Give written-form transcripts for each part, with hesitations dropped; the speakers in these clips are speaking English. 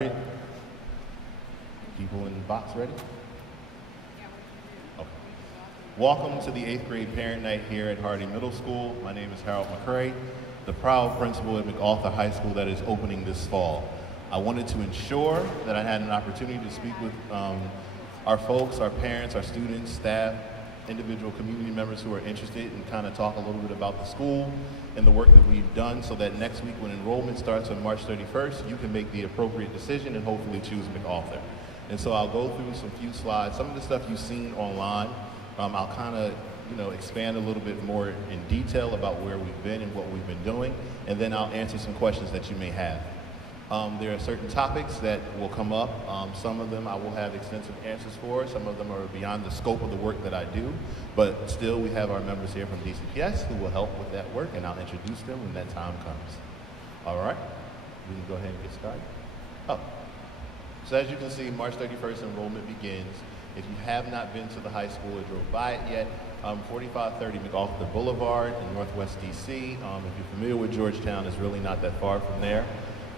People in the box ready? Okay. Welcome to the 8th grade parent night here at Hardy Middle School. My name is Harold McCray, the proud principal at MacArthur High School that is opening this fall. I wanted to ensure that I had an opportunity to speak with our folks, our parents, our students, staff, individual community members who are interested and kind of talk a little bit about the school and the work that we've done so that next week when enrollment starts on March 31st, you can make the appropriate decision and hopefully choose MacArthur. And so I'll go through some few slides. Some of the stuff you've seen online, I'll kind of expand a little bit more in detail about where we've been and what we've been doing, and then I'll answer some questions that you may have. There are certain topics that will come up. Some of them I will have extensive answers for. Some of them are beyond the scope of the work that I do. But still, we have our members here from DCPS who will help with that work, and I'll introduce them when that time comes. All right, we can go ahead and get started. So as you can see, March 31st enrollment begins. If you have not been to the high school or drove by it yet, 4530 MacArthur Boulevard in Northwest DC. If you're familiar with Georgetown, it's really not that far from there.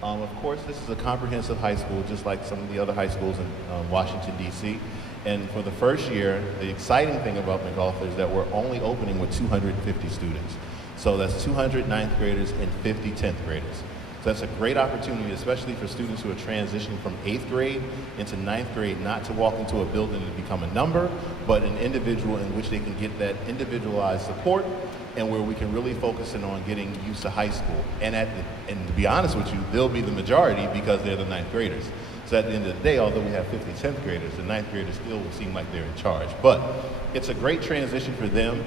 Of course, this is a comprehensive high school, just like some of the other high schools in Washington, D.C. And for the first year, the exciting thing about MacArthur is that we're only opening with 250 students. So that's 200 ninth graders and 50 10th graders. So that's a great opportunity, especially for students who are transitioning from 8th grade into 9th grade, not to walk into a building and become a number, but an individual in which they can get that individualized support and where we can really focus in on getting used to high school. And to be honest with you, they'll be the majority because they're the 9th graders. So at the end of the day, although we have 50 10th graders, the 9th graders still will seem like they're in charge. But it's a great transition for them.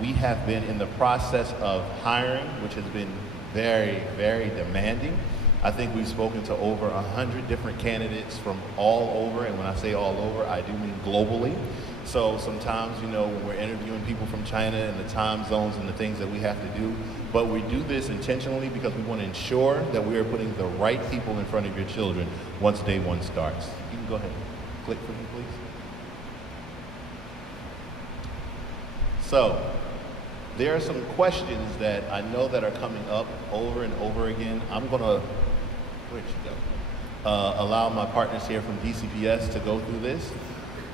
We have been in the process of hiring, which has been very, very demanding. I think we've spoken to over 100 different candidates from all over, and when I say all over, I do mean globally. So sometimes, when we're interviewing people from China and the time zones and the things that we have to do, but we do this intentionally because we want to ensure that we are putting the right people in front of your children once day one starts. You can go ahead and click for me, please. So, there are some questions that I know that are coming up over and over again. I'm going to, where'd you go? Allow my partners here from DCPS to go through this.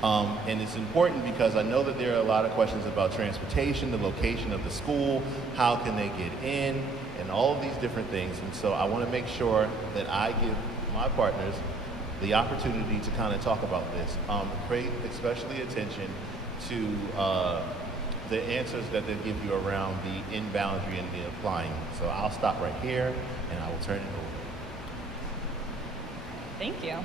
And it's important because I know that there are a lot of questions about transportation, the location of the school, how can they get in, and all of these different things. And so I want to make sure that I give my partners the opportunity to kind of talk about this. Pay especially attention to the answers that they give you around the in-boundary and the applying. So I'll stop right here and I will turn it over. Thank you.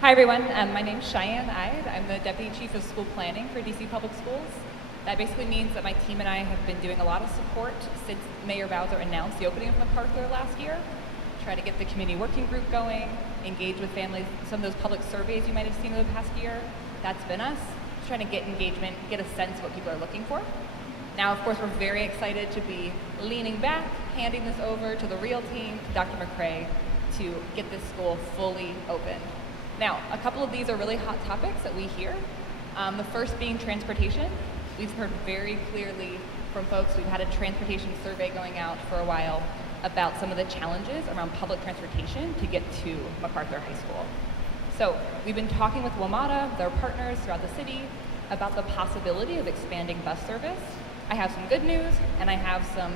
Hi everyone, my name is Cheyenne Ide. I'm the Deputy Chief of School Planning for DC Public Schools. That basically means that my team and I have been doing a lot of support since Mayor Bowser announced the opening of MacArthur last year. Try to get the community working group going, engage with families, some of those public surveys you might have seen over the past year. That's been us. Trying to get engagement, get a sense of what people are looking for. Now, of course, we're very excited to be leaning back, handing this over to the real team, to Dr. McCray, to get this school fully open. Now, a couple of these are really hot topics that we hear. The first being transportation. We've heard very clearly from folks. We've had a transportation survey going out for a while about some of the challenges around public transportation to get to MacArthur High School. So we've been talking with WMATA, their partners throughout the city, about the possibility of expanding bus service. I have some good news and I have some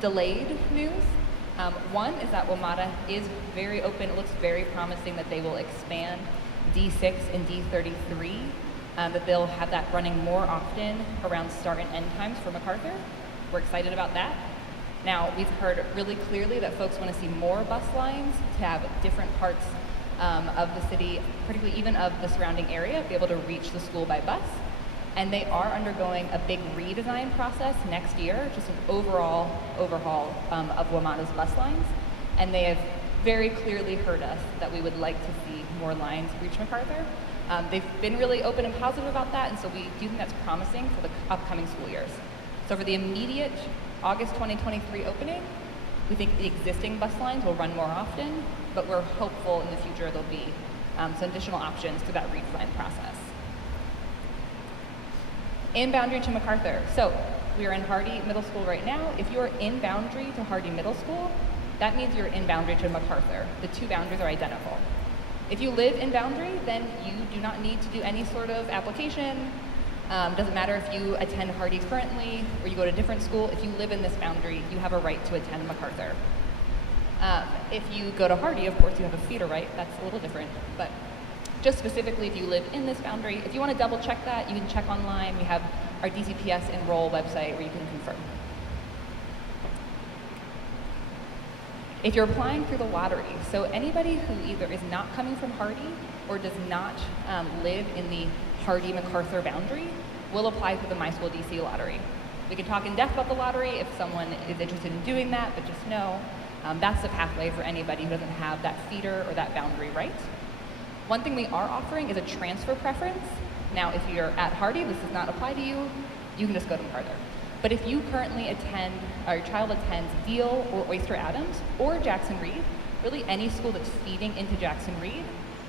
delayed news. One is that WMATA is very open. It looks very promising that they will expand D6 and D33, that they'll have that running more often around start and end times for MacArthur. We're excited about that. Now, we've heard really clearly that folks want to see more bus lines to have different parts of the city, particularly even of the surrounding area, be able to reach the school by bus. And they are undergoing a big redesign process next year, just an overall overhaul of WMATA's bus lines. And they have very clearly heard us that we would like to see more lines reach MacArthur. They've been really open and positive about that, and so we do think that's promising for the upcoming school years. So for the immediate August 2023 opening, we think the existing bus lines will run more often, but we're hopeful in the future there'll be some additional options through that redesign process. In boundary to MacArthur. So we are in Hardy Middle School right now. If you're in boundary to Hardy Middle School, that means you're in boundary to MacArthur. The two boundaries are identical. If you live in boundary, then you do not need to do any sort of application. Doesn't matter if you attend Hardy currently or you go to a different school. If you live in this boundary, you have a right to attend MacArthur. If you go to Hardy, of course, you have a feeder right. That's a little different. But just specifically, if you live in this boundary, if you want to double check that, you can check online. We have our DCPS Enroll website where you can confirm. If you're applying through the lottery, so anybody who either is not coming from Hardy or does not live in the Hardy-MacArthur boundary will apply through the My School DC lottery. We can talk in depth about the lottery if someone is interested in doing that, but just know that's the pathway for anybody who doesn't have that feeder or that boundary right. One thing we are offering is a transfer preference. Now, if you're at Hardy, this does not apply to you, you can just go to MacArthur. But if you currently attend, or your child attends Deal or Oyster Adams or Jackson Reed, really any school that's feeding into Jackson Reed,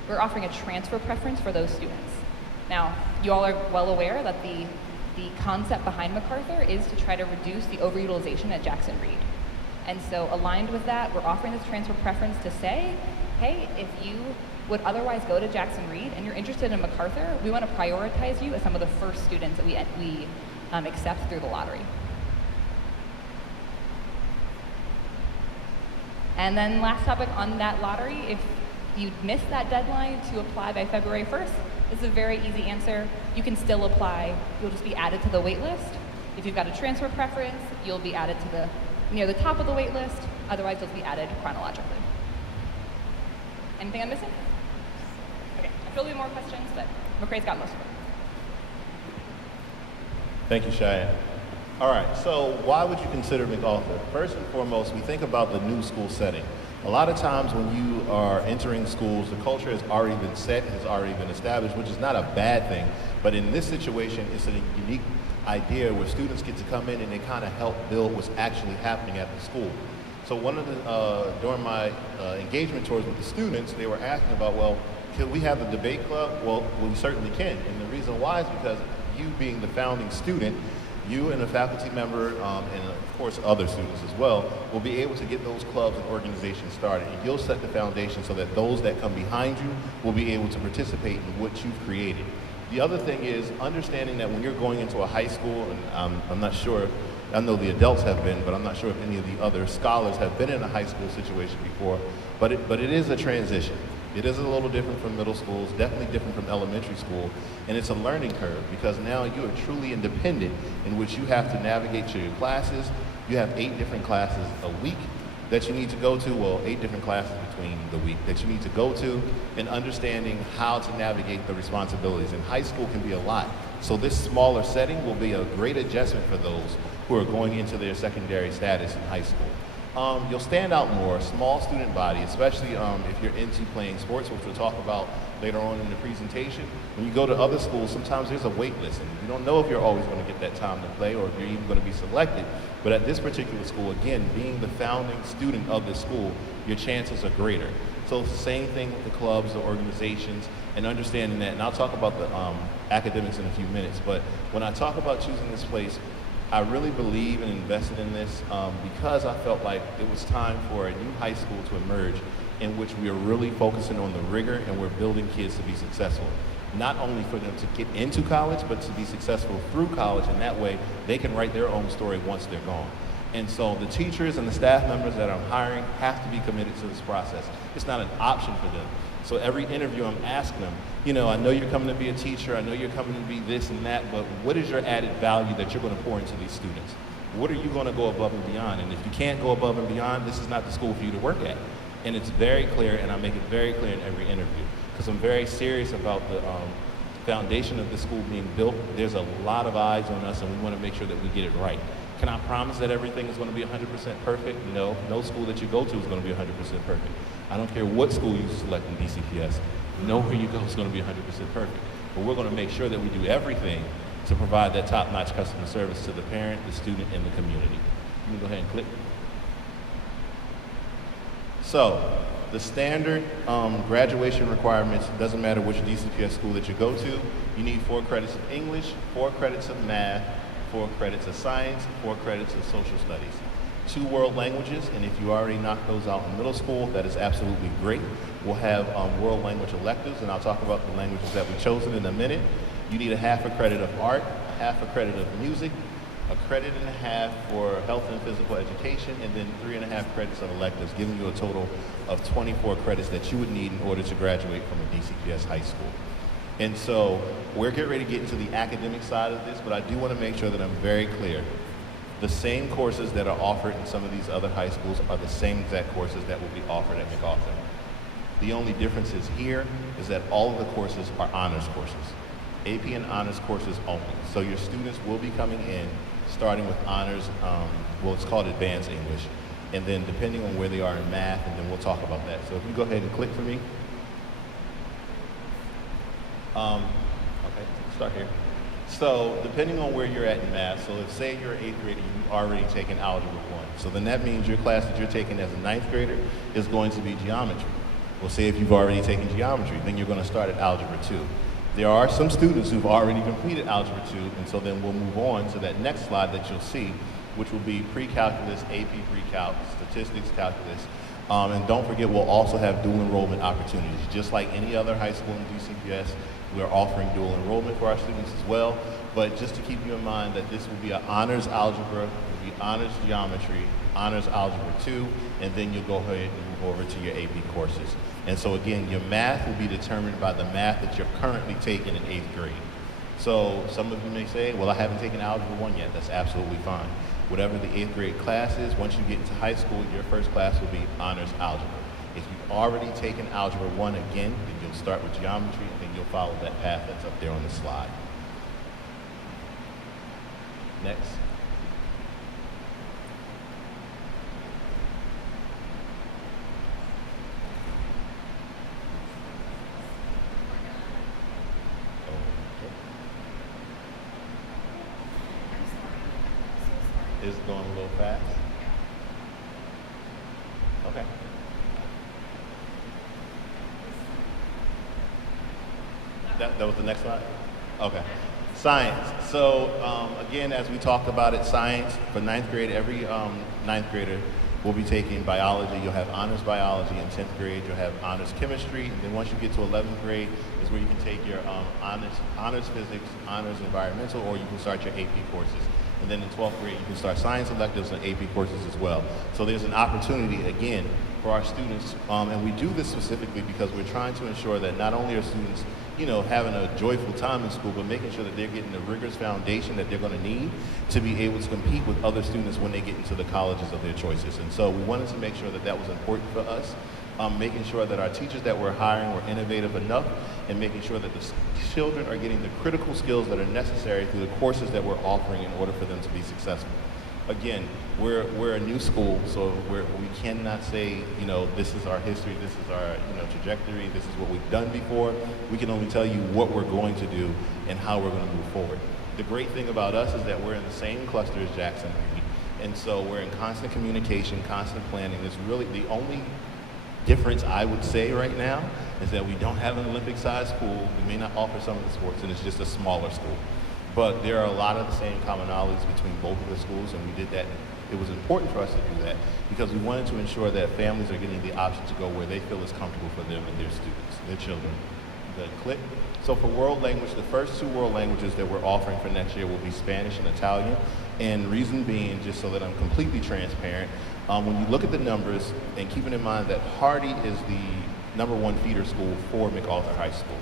we're offering a transfer preference for those students. Now, you all are well aware that the concept behind MacArthur is to try to reduce the overutilization at Jackson Reed. And so aligned with that, we're offering this transfer preference to say, hey, if you would otherwise go to Jackson Reed and you're interested in MacArthur, we want to prioritize you as some of the first students that we accept through the lottery. And then last topic on that lottery, if you missed that deadline to apply by February 1st, this is a very easy answer. You can still apply. You'll just be added to the wait list. If you've got a transfer preference, you'll be added to near the top of the wait list. Otherwise, you'll be added chronologically. Anything I'm missing? Okay, I'm sure there'll be more questions, but McCrae's got most of them. Thank you, Cheyenne. All right, so why would you consider MacArthur? First and foremost, we think about the new school setting. A lot of times when you are entering schools, the culture has already been set, has already been established, which is not a bad thing. But in this situation, it's a unique idea where students get to come in and they kind of help build what's actually happening at the school. So one of the, during my engagement tours with the students, they were asking about, well, can we have a debate club? Well, we certainly can. And the reason why is because you being the founding student, you and a faculty member, and of course other students as well, will be able to get those clubs and organizations started. And you'll set the foundation so that those that come behind you will be able to participate in what you've created. The other thing is understanding that when you're going into a high school, and I'm not sure, I know the adults have been, but I'm not sure if any of the other scholars have been in a high school situation before, but it is a transition. It is a little different from middle schools, definitely different from elementary school, and it's a learning curve because now you are truly independent in which you have to navigate to your classes. You have 8 different classes a week that you need to go to, well, 8 different classes between the week that you need to go to, and understanding how to navigate the responsibilities. And high school can be a lot. So this smaller setting will be a great adjustment for those who are going into their secondary status in high school. You'll stand out more, small student body, especially if you're into playing sports, which we'll talk about later on in the presentation. When you go to other schools, sometimes there's a wait list, and you don't know if you're always going to get that time to play or if you're even going to be selected. But at this particular school, again, being the founding student of this school, your chances are greater. So it's the same thing with the clubs, the organizations, and understanding that. And I'll talk about the academics in a few minutes, but when I talk about choosing this place, I really believe and invested in this because I felt like it was time for a new high school to emerge in which we are really focusing on the rigor and we're building kids to be successful. Not only for them to get into college, but to be successful through college, and that way they can write their own story once they're gone. And so the teachers and the staff members that I'm hiring have to be committed to this process. It's not an option for them. So every interview I'm asking them, you know, I know you're coming to be a teacher, I know you're coming to be this and that, but what is your added value that you're going to pour into these students? What are you going to go above and beyond? And if you can't go above and beyond, this is not the school for you to work at. And it's very clear, and I make it very clear in every interview, because I'm very serious about the foundation of the school being built. There's a lot of eyes on us, and we want to make sure that we get it right. Can I promise that everything is going to be 100% perfect? No. No school that you go to is going to be 100% perfect. I don't care what school you select in DCPS. Nowhere you go is going to be 100% perfect. But we're going to make sure that we do everything to provide that top-notch customer service to the parent, the student, and the community. You can go ahead and click. So, the standard graduation requirements, doesn't matter which DCPS school that you go to, you need 4 credits of English, 4 credits of math, 4 credits of science, 4 credits of social studies. 2 world languages, and if you already knocked those out in middle school, that is absolutely great. We'll have world language electives, and I'll talk about the languages that we've chosen in a minute. You need a half a credit of art, half a credit of music, a credit and a half for health and physical education, and then 3.5 credits of electives, giving you a total of 24 credits that you would need in order to graduate from a DCPS high school. And so we're getting ready to get into the academic side of this, but I do want to make sure that I'm very clear. The same courses that are offered in some of these other high schools are the same exact courses that will be offered at MacArthur. The only difference is here is that all of the courses are honors courses, AP and honors courses only. So your students will be coming in starting with honors, well, it's called advanced English, and then depending on where they are in math, and then we'll talk about that. So if you go ahead and click for me. Okay, start here. So depending on where you're at in math, so if say you're an 8th grader, you've already taken Algebra 1. So then that means your class that you're taking as a 9th grader is going to be geometry. Well, say if you've already taken geometry, then you're going to start at Algebra 2. There are some students who've already completed Algebra 2, and so then we'll move on to that next slide that you'll see, which will be pre-calculus, AP pre-calc, statistics, calculus. And don't forget, we'll also have dual enrollment opportunities. Just like any other high school in DCPS, we're offering dual enrollment for our students as well. But just to keep you in mind that this will be an honors algebra, it will be honors geometry, honors algebra 2, and then you'll go ahead and move over to your AP courses. And so again, your math will be determined by the math that you're currently taking in 8th grade. So some of you may say, well, I haven't taken Algebra 1 yet. That's absolutely fine. Whatever the 8th grade class is, once you get into high school, your first class will be honors algebra. If you've already taken Algebra 1 again, then you'll start with geometry, and then you'll follow that path that's up there on the slide. Next. It's going a little fast. Okay. That was the next slide? Okay. Science. So again, as we talked about it, science for 9th grade, every 9th grader will be taking biology. You'll have honors biology. In 10th grade, you'll have honors chemistry. And then once you get to 11th grade is where you can take your honors physics, honors environmental, or you can start your AP courses. And then in 12th grade, you can start science electives and AP courses as well. So there's an opportunity, again, for our students, and we do this specifically because we're trying to ensure that not only are students, having a joyful time in school, but making sure that they're getting the rigorous foundation that they're going to need to be able to compete with other students when they get into the colleges of their choices. And so we wanted to make sure that that was important for us, making sure that our teachers that we're hiring were innovative enough, and making sure that the children are getting the critical skills that are necessary through the courses that we're offering in order for them to be successful. Again, we're a new school, so we cannot say, this is our history, this is our trajectory, this is what we've done before. We can only tell you what we're going to do and how we're going to move forward. The great thing about us is that we're in the same cluster as Jackson, and so we're in constant communication, constant planning. It's really the only difference I would say right now is that we don't have an Olympic-sized school. We may not offer some of the sports, and it's just a smaller school. But there are a lot of the same commonalities between both of the schools, and we did that. It was important for us to do that because we wanted to ensure that families are getting the option to go where they feel is comfortable for them and their students, their children. The click. So for world language, the first 2 world languages that we're offering for next year will be Spanish and Italian. And reason being, just so that I'm completely transparent, when you look at the numbers, and keeping in mind that Hardy is the #1 feeder school for MacArthur High School.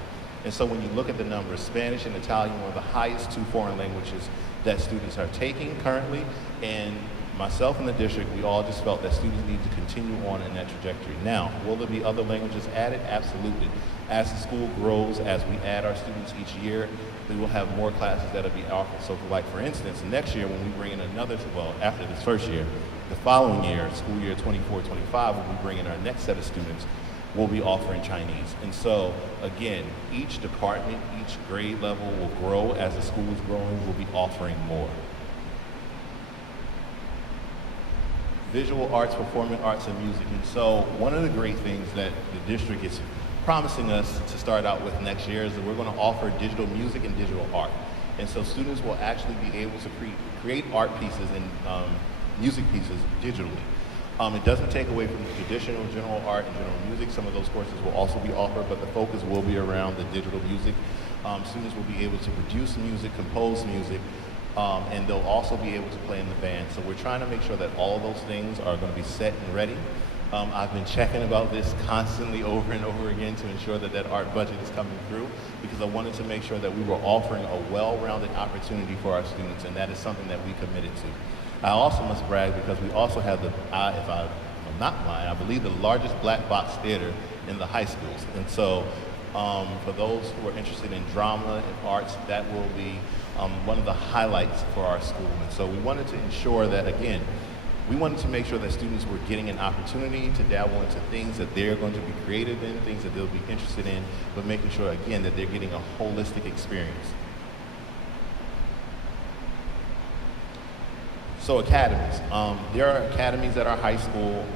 And so when you look at the numbers, Spanish and Italian are the highest 2 foreign languages that students are taking currently. And myself and the district, we all just felt that students need to continue on in that trajectory. Now, will there be other languages added? Absolutely. As the school grows, as we add our students each year, we will have more classes that will be offered. So for instance, next year when we bring in after this first year, the following year, school year 24-25, when we bring in our next set of students, we'll be offering Chinese. And so, again, each department, each grade level will grow as the school is growing. We'll be offering more. Visual arts, performing arts, and music. And so one of the great things that the district is promising us to start out with next year is that we're going to offer digital music and digital art. And so students will actually be able to create art pieces and music pieces digitally. It doesn't take away from the traditional general art and general music. Some of those courses will also be offered, but the focus will be around the digital music. Students will be able to produce music, compose music, and they'll also be able to play in the band. So we're trying to make sure that all of those things are going to be set and ready. I've been checking about this constantly over and over again to ensure that that art budget is coming through, because I wanted to make sure that we were offering a well-rounded opportunity for our students, and that is something that we committed to. I also must brag because we also have the, if I'm not lying, I believe the largest black box theater in the high schools. And so for those who are interested in drama and arts, that will be one of the highlights for our school. And so we wanted to ensure that, again, we wanted to make sure that students were getting an opportunity to dabble into things that they're going to be creative in, things that they'll be interested in, but making sure, again, that they're getting a holistic experience. So academies. There are academies at our high school,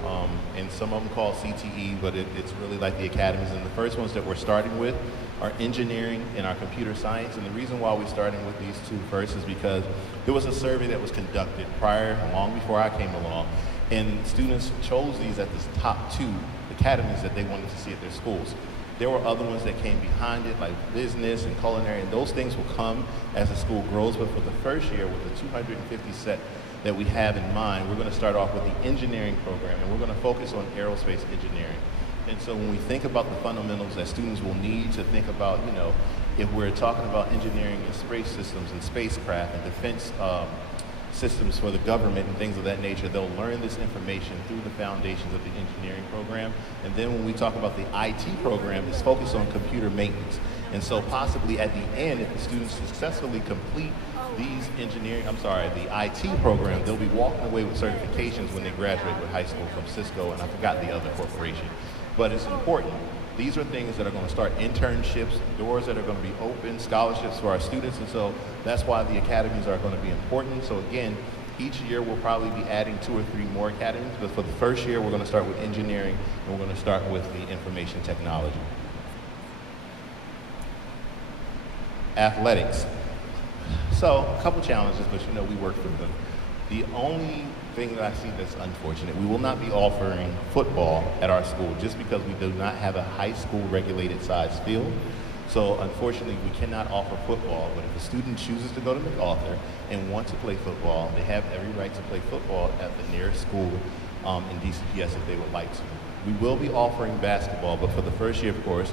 and some of them called CTE, but it's really like the academies. And the first ones that we're starting with are engineering and our computer science. And the reason why we're starting with these two first is because there was a survey that was conducted long before I came along, and students chose these as the top two academies that they wanted to see at their schools. There were other ones that came behind it, like business and culinary, and those things will come as the school grows. But for the first year, with the 250 set that we have in mind, we're going to start off with the engineering program, and we're going to focus on aerospace engineering. And so when we think about the fundamentals that students will need to think about, you know, if we're talking about engineering and space systems and spacecraft and defense systems for the government and things of that nature, they'll learn this information through the foundations of the engineering program. And then when we talk about the IT program, it's focused on computer maintenance. And so possibly at the end, if the students successfully complete the IT program, they'll be walking away with certifications when they graduate with high school from Cisco, and I forgot the other corporation. But it's important. These are things that are going to start internships, doors that are going to be open, scholarships for our students, and so that's why the academies are going to be important. So again, each year we'll probably be adding 2 or 3 more academies, but for the first year we're going to start with engineering, and we're going to start with the information technology. Athletics. So a couple challenges, but you know, we work through them. The only thing that I see that's unfortunate, we will not be offering football at our school just because we do not have a high school regulated size field. So unfortunately, we cannot offer football, but if a student chooses to go to MacArthur and want to play football, they have every right to play football at the nearest school in DCPS if they would like to. We will be offering basketball, but for the first year, of course,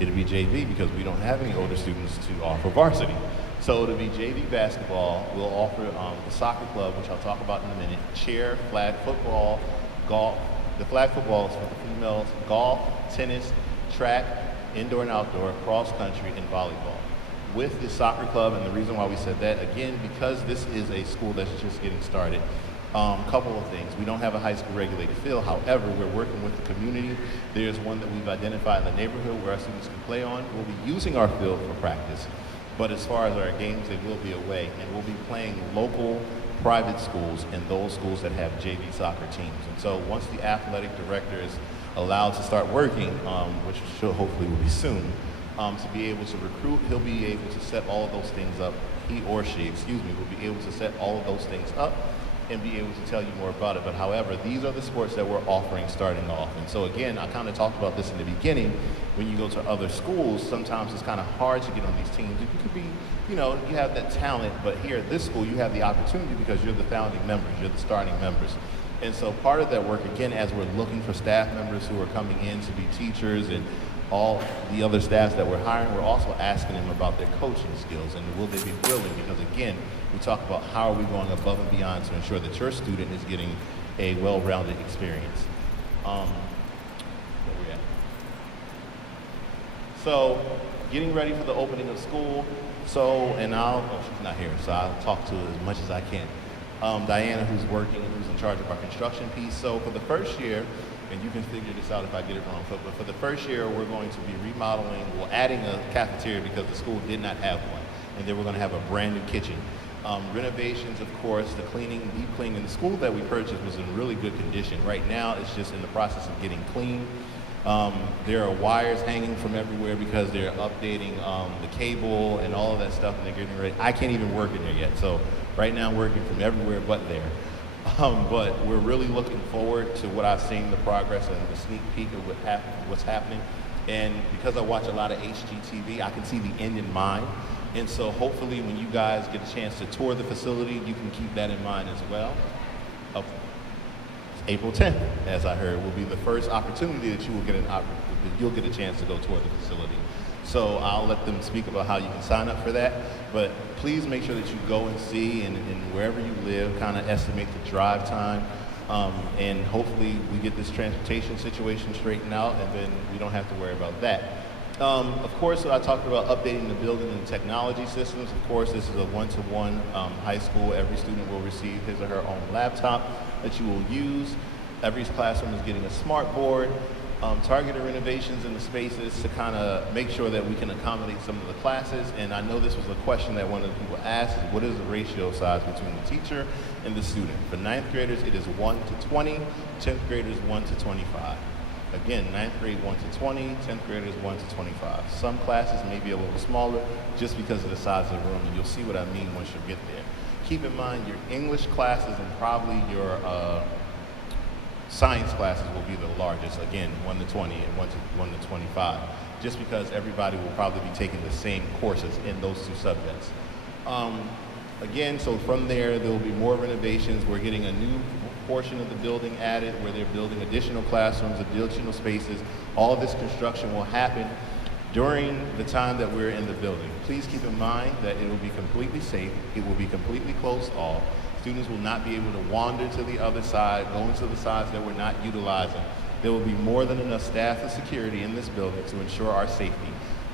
it'll be JV because we don't have any older students to offer varsity. So it'll be JV basketball. We'll offer the soccer club, which I'll talk about in a minute, cheer, flag football, golf. The flag football is for the females, golf, tennis, track, indoor and outdoor, cross country, and volleyball. With the soccer club, and the reason why we said that, again, because this is a school that's just getting started, couple of things. We don't have a high school regulated field. However, we're working with the community. There's one that we've identified in the neighborhood where our students can play on. We'll be using our field for practice. But as far as our games, they will be away, and we'll be playing local private schools and those schools that have JV soccer teams. And so once the athletic director is allowed to start working, which should hopefully will be soon, to be able to recruit, he'll be able to set all of those things up. He or she, excuse me, will be able to set all of those things up and be able to tell you more about it. But however, these are the sports that we're offering starting off. And so again, I kind of talked about this in the beginning. When you go to other schools, sometimes it's kind of hard to get on these teams. You could be, you know, you have that talent, but here at this school, you have the opportunity because you're the founding members, you're the starting members. And so part of that work, again, as we're looking for staff members who are coming in to be teachers and all the other staffs that we're hiring, we're also asking them about their coaching skills and will they be willing, because again, we talk about how are we going above and beyond to ensure that your student is getting a well-rounded experience. Where we at? So, getting ready for the opening of school. So, and she's not here, so I'll talk to her as much as I can. Diana, who's in charge of our construction piece. So for the first year, and you can figure this out if I get it wrong, but for the first year, we're going to be remodeling, adding a cafeteria because the school did not have one. And then we're going to have a brand new kitchen. Renovations, of course, the cleaning, deep cleaning. The school that we purchased was in really good condition. Right now, it's just in the process of getting clean. There are wires hanging from everywhere because they're updating the cable and all of that stuff, and they're getting ready. I can't even work in there yet, so right now I'm working from everywhere but there. But we're really looking forward to what I've seen, the progress and the sneak peek of what's happening. And because I watch a lot of HGTV, I can see the end in mind. And so hopefully when you guys get a chance to tour the facility, you can keep that in mind as well. April 10th, as I heard, will be the first opportunity that you'll get a chance to go tour the facility. So I'll let them speak about how you can sign up for that. But please make sure that you go and see, and wherever you live, kind of estimate the drive time. And hopefully we get this transportation situation straightened out, and then we don't have to worry about that. Of course, I talked about updating the building and technology systems. Of course, this is a one-to-one high school. Every student will receive his or her own laptop that you will use. Every classroom is getting a smart board. Targeted renovations in the spaces to kind of make sure that we can accommodate some of the classes. And I know this was a question that one of the people asked, is what is the ratio size between the teacher and the student? For 9th graders, it is 1 to 20, 10th graders 1 to 25. Again, 9th grade 1 to 20, 10th graders 1 to 25. Some classes may be a little smaller just because of the size of the room, and you'll see what I mean once you get there. Keep in mind your English classes and probably your science classes will be the largest, again, 1 to 20 and 1 to 25, just because everybody will probably be taking the same courses in those two subjects. Again, so from there will be more renovations. We're getting a new portion of the building added where they're building additional classrooms, additional spaces. All of this construction will happen during the time that we're in the building. Please keep in mind that it will be completely safe. It will be completely closed off. Students will not be able to wander to the other side, go into the sides that we're not utilizing. There will be more than enough staff and security in this building to ensure our safety.